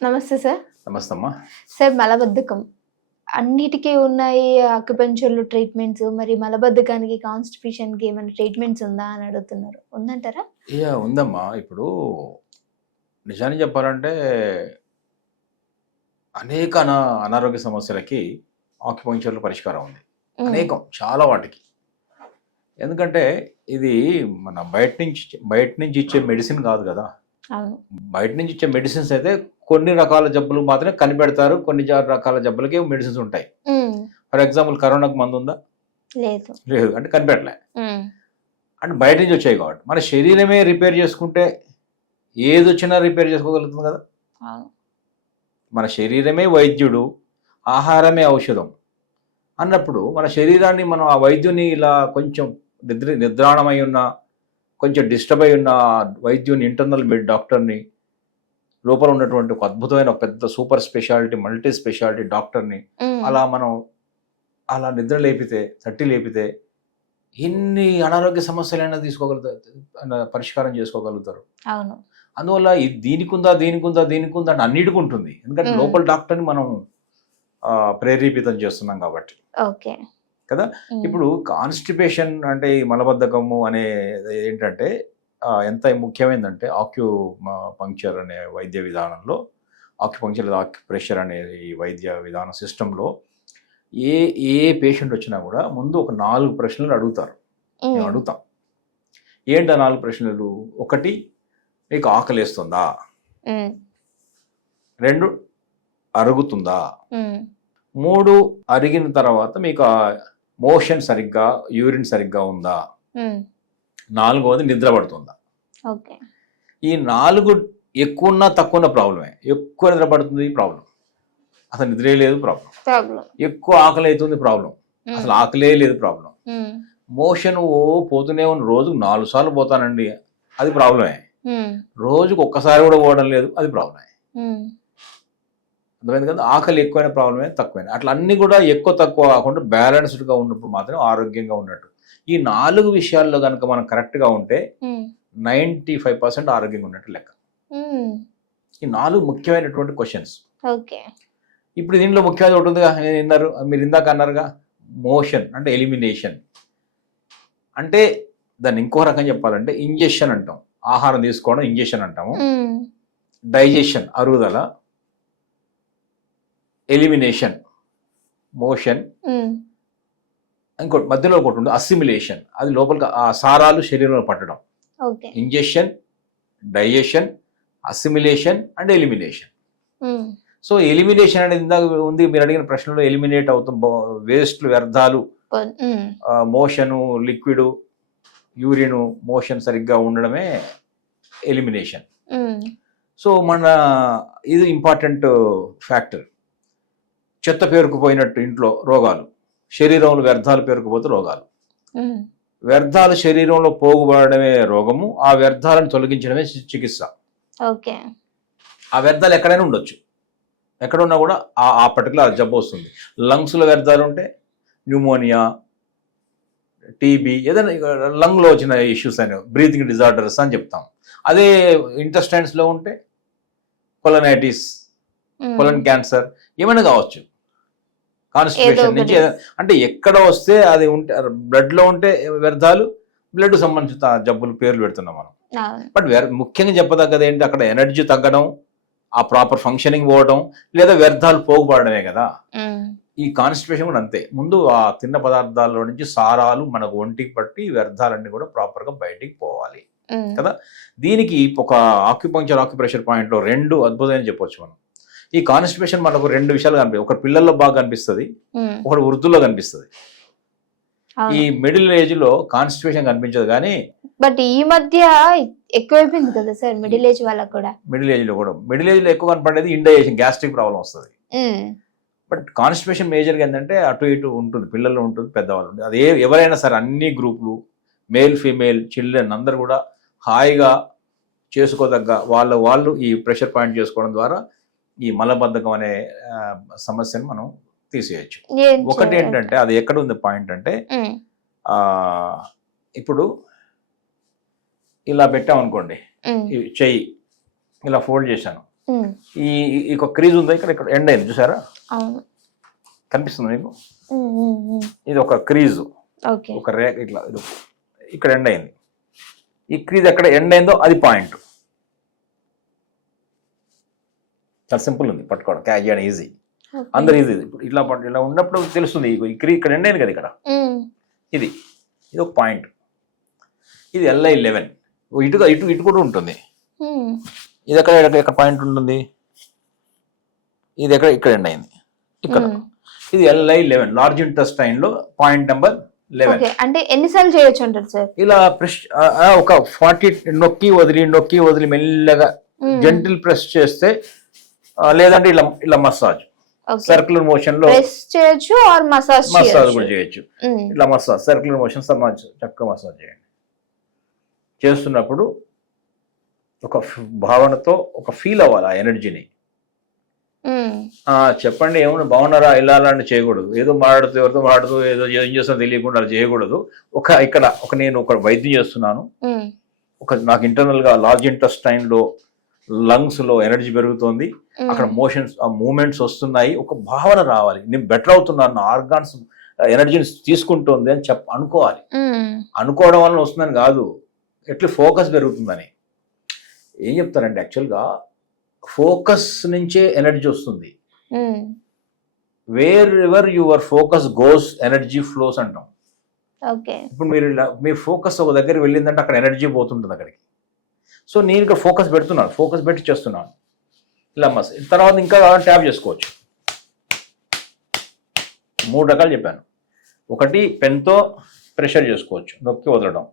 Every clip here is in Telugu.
నమస్తే సార్. నమస్తే అమ్మా. సార్ మలబద్ధకం అన్నిటికీ ఉన్నాయి అక్యుపెంచర్‌లో ట్రీట్మెంట్స్. మరి మలబద్ధకానికి, కాన్‌స్టిపేషన్‌కి ఏమైనా ట్రీట్మెంట్స్ ఉందా అని అడుగుతున్నారు. ఉందంటారా? ఉందమ్మా. ఇప్పుడు నిజానికి చెప్పాలంటే అనేక అనారోగ్య సమస్యలకి ఆక్యుపంక్చర్‌లో పరిష్కారం ఉంది. హ్మ్. అనేకం చాలా వాటికి. ఎందుకంటే ఇది మన బయట నుంచి ఇచ్చే మెడిసిన్ కాదు కదా! అవును. బయట నుంచి ఇచ్చే మెడిసిన్స్ అయితే కొన్ని రకాల జబ్బులు మాత్రమే కనిపెడతారు. కొన్ని రకాల జబ్బులకి మెడిసిన్స్ ఉంటాయి. హ్మ్. ఫర్ ఎగ్జాంపుల్ కరోనాకు మందుందా? లేదు. లేదు. అంటే కనిపెట్టలే. హ్మ్. అంటే బయట నుంచి వచ్చాయి కాబట్టి. మన శరీరమే రిపేర్ చేసుకుంటే ఏదొచ్చినా రిపేర్ చేసుకోగలుగుతుంది కదా! అవును. మన శరీరమే వైద్యుడు, ఆహారమే ఔషధం అన్నప్పుడు మన శరీరాన్ని మనం ఆ వైద్యుని ఇలా కొంచెం నిద్రాణమై ఉన్న, కొంచెం డిస్టర్బ్ అయి ఉన్న వైద్యుని ఇంటర్నల్ డాక్టర్ని, లోపల ఉన్నటువంటి ఒక అద్భుతమైన ఒక పెద్ద సూపర్ స్పెషాలిటీ, మల్టీ స్పెషాలిటీ డాక్టర్ని హ్మ్. అలా నిద్ర లేపితే, తట్టి లేపితే ఎన్ని అనారోగ్య సమస్యలైనా పరిష్కారం చేసుకోగలుగుతారు. అవును. అందువల్ల దీనికుందా అని అన్నిటికి ఉంటుంది. ఎందుకంటే లోపల డాక్టర్ని మనం ప్రేరేపితం చేస్తున్నాం కాబట్టి ఓకే. కదా. ఇప్పుడు కాన్స్టిపేషన్ అంటే ఈ మలబద్ధకము అనే ఏంటంటే ఎంత ముఖ్యమైనదంటే పంక్చర్ అనే వైద్య విధానంలో, ఆక్యుపంక్చర్ ఆక్యుప్రెషర్ అనే ఈ వైద్య విధాన సిస్టంలో ఏ ఏ పేషెంట్ వచ్చినా కూడా ముందు ఒక 4 ప్రశ్నలు అడుగుతారు. మేము అడుగుతాం. ఏంటి ఆ 4 ప్రశ్నలు? 1, మీకు ఆకలేస్తుందా? 2, అరుగుతుందా? 3, అరిగిన తర్వాత మీకు మోషన్ సరిగ్గా, యూరిన్ సరిగ్గా ఉందా? 4వది నిద్ర పడుతుందా? ఓకే. ఈ 4 ఎక్కువ ఉన్నా తక్కువ ఉన్న ప్రాబ్లమే. ఎక్కువ నిద్ర పడుతుంది ప్రాబ్లం, అసలు నిద్రే లేదు ప్రాబ్లం. ఎక్కువ ఆకలి అవుతుంది ప్రాబ్లం, అసలు ఆకలే లేదు ప్రాబ్లం. మోషన్ పోతూనే ఉన్న, రోజుకు 4 సార్లు పోతానండి, అది ప్రాబ్లమే. రోజుకు ఒక్కసారి కూడా పోవడం లేదు, అది ప్రాబ్లమే. అర్థమైంది కదా. ఆకలి ఎక్కువైన ప్రాబ్లమే, తక్కువైన, అట్లా అన్ని కూడా ఎక్కువ తక్కువ కాకుండా బ్యాలెన్స్డ్గా ఉన్నప్పుడు మాత్రం ఆరోగ్యంగా ఉన్నట్టు. ఈ 4 విషయాల్లో కనుక మనం కరెక్ట్గా ఉంటే 95% ఆరోగ్యంగా ఉన్నట్టు లెక్క. ఈ 4 ముఖ్యమైనటువంటి క్వశ్చన్స్. ఇప్పుడు దీంట్లో ముఖ్యమైన ఒకటి ఉందిగా, మీరు ఇందాక అన్నారుగా, మోషన్ అంటే ఎలిమినేషన్. అంటే దాన్ని ఇంకో రకంగా చెప్పాలంటే ఇంజెక్షన్ అంటాం. ఆహారం తీసుకోవడం ఇంజెక్షన్ అంటాము. డైజెషన్ అరుగుదల, ఎలిమినేషన్ మోషన్, ఇంకోటి మధ్యలో ఒకటి ఉంది అసిమిలేషన్, అది లోపలికి ఆ సారాలు శరీరంలో పట్టడం. Injection, digestion, assimilation and elimination. So elimination అనేది ఇందాక ఉంది, మీరు అడిగిన ప్రశ్నలో ఎలిమినేట్ అవుతాం వేస్ట్లు, వ్యర్థాలు, మోషను, లిక్విడ్, యూరిన్, మోషన్ సరిగ్గా ఉండడమే ఎలిమినేషన్. సో ఇది ఇంపార్టెంట్ ఫ్యాక్టర్. చెత్త పేరుకుపోయినట్టు ఇంట్లో రోగాలు, శరీరంలో వ్యర్థాలు పేరుకుపోతే రోగాలు. వ్యర్థాలు శరీరంలో పోగుబడమే రోగము, ఆ వ్యర్థాలను తొలగించడమే చికిత్స. ఆ వ్యర్థాలు ఎక్కడైనా ఉండొచ్చు, ఎక్కడ ఉన్నా కూడా ఆ పర్టికులర్ జబ్బు వస్తుంది. లంగ్స్లో వ్యర్థాలు ఉంటే న్యూమోనియా, టీబీ, ఏదైనా లంగ్లో వచ్చిన ఇష్యూస్ అని, బ్రీతింగ్ డిజార్డర్స్ అని చెప్తాం. అదే ఇంటెస్టైన్స్లో ఉంటే కొలనైటిస్, కొలన్ క్యాన్సర్, ఏమైనా కావచ్చు. కాన్స్టిపేషన్ నుంచి అంటే ఎక్కడ వస్తే అది ఉంటే, బ్లడ్లో ఉంటే వ్యర్థాలు, బ్లడ్ సంబంధించిన జబ్బులు పేర్లు పెడుతున్నాం మనం. బట్ ముఖ్యంగా చెప్పదగ్గది ఏంటి, అక్కడ ఎనర్జీ తగ్గడం, ఆ ప్రాపర్ ఫంక్షనింగ్ పోవడం, లేదా వ్యర్థాలు పోగుపడమే కదా. ఈ కాన్స్టిపేషన్ కూడా అంతే. ముందు ఆ తిన్న పదార్థాల్లో నుంచి సారాలు మనకు ఒంటికి పట్టి వ్యర్థాలన్నీ కూడా ప్రాపర్గా బయటికి పోవాలి కదా. దీనికి ఒక ఆక్యుప్రెషర్ పాయింట్లో 2 అద్భుతమైన చెప్పొచ్చు మనం. ఈ కాన్స్టిపేషన్ మనకు 2 విషయాలు కనిపిస్తాయి. ఒకటి పిల్లల్లో బాగా కనిపిస్తుంది, ఒకటి వృద్ధుల్లో కనిపిస్తుంది. ఈ మిడిల్ ఏజ్ లో కాన్స్టిపేషన్ కనిపించదు, కానీ బట్ ఈ మధ్య ఎక్కువైపోయింది కదా సార్ మిడిల్ ఏజ్ వాళ్ళకు కూడా. మిడిల్ ఏజ్ లో ఎక్కువ కనపడేది ఇండైజెషన్, గ్యాస్ట్రిక్ ప్రాబ్లం వస్తుంది. బట్ కాన్స్టిపేషన్ మేజర్గా ఏంటంటే అటు ఇటు ఉంటుంది, పిల్లల్లో ఉంటుంది, పెద్దవాళ్ళు ఉంటుంది. అది ఎవరైనా సరే, అన్ని గ్రూపులు, మేల్ ఫీమేల్ చిల్డ్రన్ అందరు కూడా హాయిగా చేసుకోదగ్గ వాళ్ళు ఈ ప్రెషర్ పాయింట్ చేసుకోవడం ద్వారా ఈ మలబద్ధకం అనే సమస్యను మనం తీసేయచ్చు. ఒకటి ఏంటంటే, అది ఎక్కడ ఉంది పాయింట్ అంటే, ఇప్పుడు ఇలా పెట్టామనుకోండి, చెయ్యి ఇలా ఫోల్డ్ చేశాను, ఈ ఈ ఒక క్రీజ్ ఉంది ఇక్కడ, ఇక్కడ ఎండ్ అయింది చూసారా, అవును. కనిపిస్తుంది మీకు? ఇది ఒక క్రీజు, ఓకే. ఒక రేఖ ఇట్లా, ఇది ఇక్కడ ఎండ్ అయింది. ఈ క్రీజ్ ఎక్కడ ఎండ్ అయిందో అది పాయింట్. చాలా సింపుల్ ఉంది పట్టుకోవడం, క్యాచ్ చేయడం ఈజీ, అందరు ఈజీ. ఇప్పుడు ఇట్లా ఇలా ఉన్నప్పుడు తెలుస్తుంది ఈ క్రీజ్ ఇక్కడ ఎండ్ అయింది కదా, ఇక్కడ ఇది ఇది ఒక పాయింట్. ఇది LI11. ఇటుగా ఇటు ఇటు కూడా ఉంటుంది. ఇది ఎక్కడ ఎక్కడ పాయింట్ ఉంటుంది, ఇది ఎక్కడ ఇక్కడ ఎండ్ అయింది ఇక్కడ. ఇది LI11, లార్జ్ ఇంటెస్టైన్ లో పాయింట్ నెంబర్ 11. అంటే ఎన్నిసార్లు చేయొచ్చు అంటారు సార్? ఇలా ప్రెస్ ఒక 40 నొక్కి వదిలి మెల్లగా జెంటిల్ ప్రెస్ చేస్తే, లేదంటే ఇలా ఇలా మసాజ్, సర్క్యులర్ మోషన్ లో ప్రెస్ చేయొచ్చు ఆర్ మసాజ్ కూడా చేయొచ్చు. ఇట్లా మసాజ్, సర్క్యులర్ మోషన్ చక్కగా మసాజ్ చేయండి. చేస్తున్నప్పుడు ఒక భావనతో ఒక ఫీల్ అవ్వాలి ఆ ఎనర్జీని. చెప్పండి ఏమన్నా బాగున్నారా ఇలా అలాంటి చేయకూడదు, ఏదో మాట్లాడుతూ ఎవరితో మాట్లాడుతూ ఏదో ఏం చేస్తున్నా తెలియకుండా అలా చేయకూడదు. ఇక్కడ నేను ఒక వైద్యం చేస్తున్నాను, నాకు ఇంటర్నల్ గా లార్జ్ ఇంటెస్టైన్ లో లంగ్స్ లో ఎనర్జీ పెరుగుతోంది, అక్కడ మోషన్స్ మూమెంట్స్ వస్తున్నాయి, ఒక భావన రావాలి, నేను బెటర్ అవుతున్నాను, నా ఆర్గాన్స్ ఎనర్జీని తీసుకుంటుంది అని అనుకోవాలి. అనుకోవడం వల్ల వస్తుందని కాదు, ఎట్లా ఫోకస్ పెరుగుతుందని. ఏం చెప్తారంటే యాక్చువల్గా ఫోకస్ నుంచే ఎనర్జీ వస్తుంది. Wear ever your focus goes energy flows అంటాం. ఇప్పుడు మీ ఫోకస్ ఒక దగ్గరికి వెళ్ళిందంటే అక్కడ ఎనర్జీ పోతుంటుంది అక్కడికి. సో నేను ఇక్కడ ఫోకస్ పెడుతున్నాను, ఫోకస్ పెట్టి చేస్తున్నాను ఇలా తర్వాత ఇంకా ట్యాప్ చేసుకోవచ్చు. 3 రకాలు చెప్పాను. ఒకటి పెన్తో ప్రెషర్ చేసుకోవచ్చు, నొక్కి వదలడం,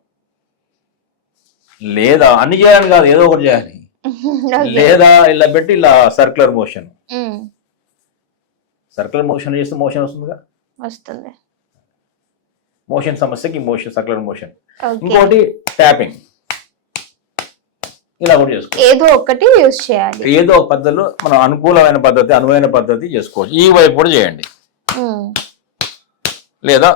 లేదా అన్ని చేయాలని కాదు ఏదో ఒకటి చేయాలి, లేదా ఇలా పెట్టి ఇలా సర్క్యులర్ మోషన్ చేస్తే మోషన్ వస్తుందిగా, వస్తుంది. మోషన్ సమస్యకి మోషన్ సర్క్యులర్ మోషన్. ఇంకోటి ట్యాపింగ్, ఇలా కూడా చేసుకోవచ్చు. ఏదో ఒకటి యూజ్ చేయాలి, ఏదో ఒక పద్ధతిలో మనం అనుకూలమైన పద్ధతి, అనువైన పద్ధతి చేసుకోవచ్చు. ఈ వైపు కూడా చేయండి, లేదా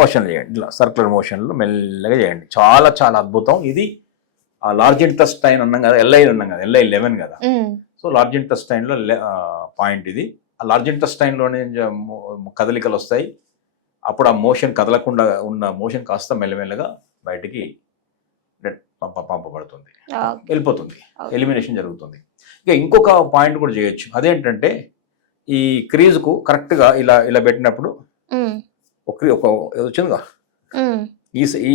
మోషన్ చేయండి, ఇలా సర్క్యులర్ మోషన్లో మెల్లగా చేయండి. చాలా చాలా అద్భుతం. ఇది ఆ లార్జ్ ఇంటెస్టైన్ అన్నాం కదా, LI11 కదా. సో లార్జ్ ఇంటెస్టైన్ లో పాయింట్ ఇది. ఆ లార్జ్ ఇంటెస్టైన్ లోనే కదలికలు వస్తాయి. అప్పుడు ఆ మోషన్ కదలకుండా ఉన్న మోషన్ కాస్త మెల్లమెల్లగా బయటికి పంపబడుతుంది, వెళ్ళిపోతుంది, ఎలిమినేషన్ జరుగుతుంది. ఇక ఇంకొక పాయింట్ కూడా చేయొచ్చు. అదేంటంటే ఈ క్రీజ్కు కరెక్ట్గా ఇలా ఇలా పెట్టినప్పుడు ఒక వచ్చిందిగా,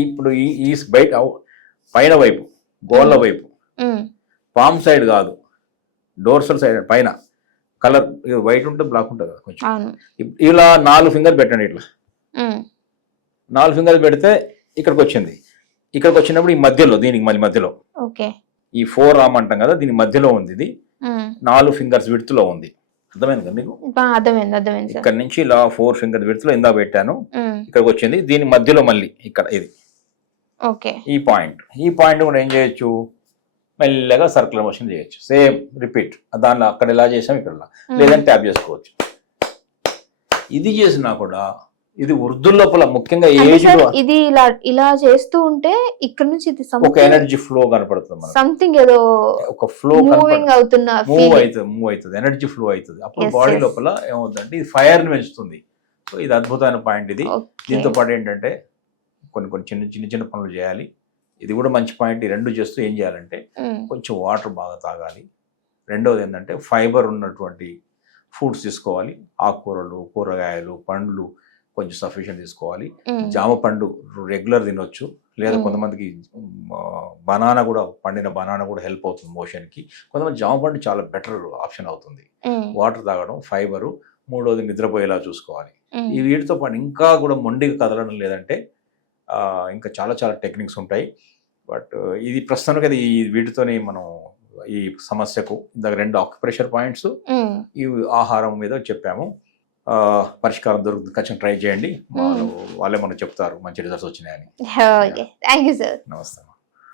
ఇప్పుడు ఈ బయట పైన వైపు గోళ్ళ వైపు, పామ్ సైడ్ కాదు, డోర్సల్ సైడ్ పైన కలర్ వైట్ ఉంటుంది, బ్లాక్ ఉంటుంది కదా కొంచెం. ఇలా 4 ఫింగర్ పెట్టండి. ఇట్లా 4 ఫింగర్స్ పెడితే ఇక్కడికి వచ్చింది. ఇక్కడికి వచ్చినప్పుడు ఈ మధ్యలో, దీనికి మళ్ళీ మధ్యలో ఈ 4 ఆర్మ్ అంటాం కదా, దీని మధ్యలో ఉంది. ఇది 4 ఫింగర్స్ విడ్త్లో ఉంది. అర్థమైంది కదా మీకు? ఇక్కడ నుంచి ఇలా 4 ఫింగర్స్ విడ్త్లో ఇందా పెట్టాను, ఇక్కడికి వచ్చింది. దీని మధ్యలో మళ్ళీ ఇక్కడ ఇది ఈ పాయింట్ కూడా ఏం చేయొచ్చు, మెల్లగా సర్క్యులర్ మోషన్ చేయొచ్చు. సేమ్ రిపీట్, దానిలో అక్కడ ఎలా చేసాం ఇక్కడ, లేదంటే ట్యాప్ చేసుకోవచ్చు. ఇది చేసినా కూడా ఇది వృద్ధుల లోపల ముఖ్యంగా ఏజ్ ఇది ఇలా చేస్తూ ఉంటే ఇక్కడ నుంచి ఒక ఎనర్జీ ఫ్లో కనపడుతుంది, సంథింగ్ ఏదో ఒక ఫ్లో మూవ్ అవుతుంది, ఎనర్జీ ఫ్లో అవుతుంది. అప్పుడు బాడీ లోపల ఏమవుతుందంటే ఇది ఫైర్ ని పెంచుతుంది. సో ఇది అద్భుతమైన పాయింట్ ఇది. దీంతో పాటు ఏంటంటే కొన్ని చిన్న పనులు చేయాలి. ఇది కూడా మంచి పాయింట్. ఈ 2 చేస్తూ ఏం చేయాలంటే కొంచెం వాటర్ బాగా తాగాలి. రెండవది ఏంటంటే ఫైబర్ ఉన్నటువంటి ఫుడ్స్ తీసుకోవాలి. ఆకుకూరలు, కూరగాయలు, పండ్లు కొంచెం సఫిషియెంట్ తీసుకోవాలి. జామ పండు రెగ్యులర్ తినొచ్చు, లేదా కొంతమందికి బనానా కూడా, పండిన బనానా కూడా హెల్ప్ అవుతుంది మోషన్కి. కొంతమంది జామ పండు చాలా బెటర్ ఆప్షన్ అవుతుంది. వాటర్ తాగడం, ఫైబరు. మూడవది నిద్రపోయేలా చూసుకోవాలి. ఈ వీటితో పాటు ఇంకా కూడా మొండిగా కదలడం, లేదంటే ఇంకా చాలా చాలా టెక్నిక్స్ ఉంటాయి. బట్ ఇది ప్రస్తుతానికి అది వీటితోనే మనం ఈ సమస్యకు ఇందాక 2 ఆక్యుప్రెషర్ పాయింట్స్, ఈ ఆహారం మీద చెప్పాము. పరిష్కారం దొరుకుతుంది, ఖచ్చితంగా ట్రై చేయండి. వాళ్ళే మనకు చెప్తారు మంచి రిజల్ట్స్ వచ్చినాయని. Thank you sir. నమస్తే.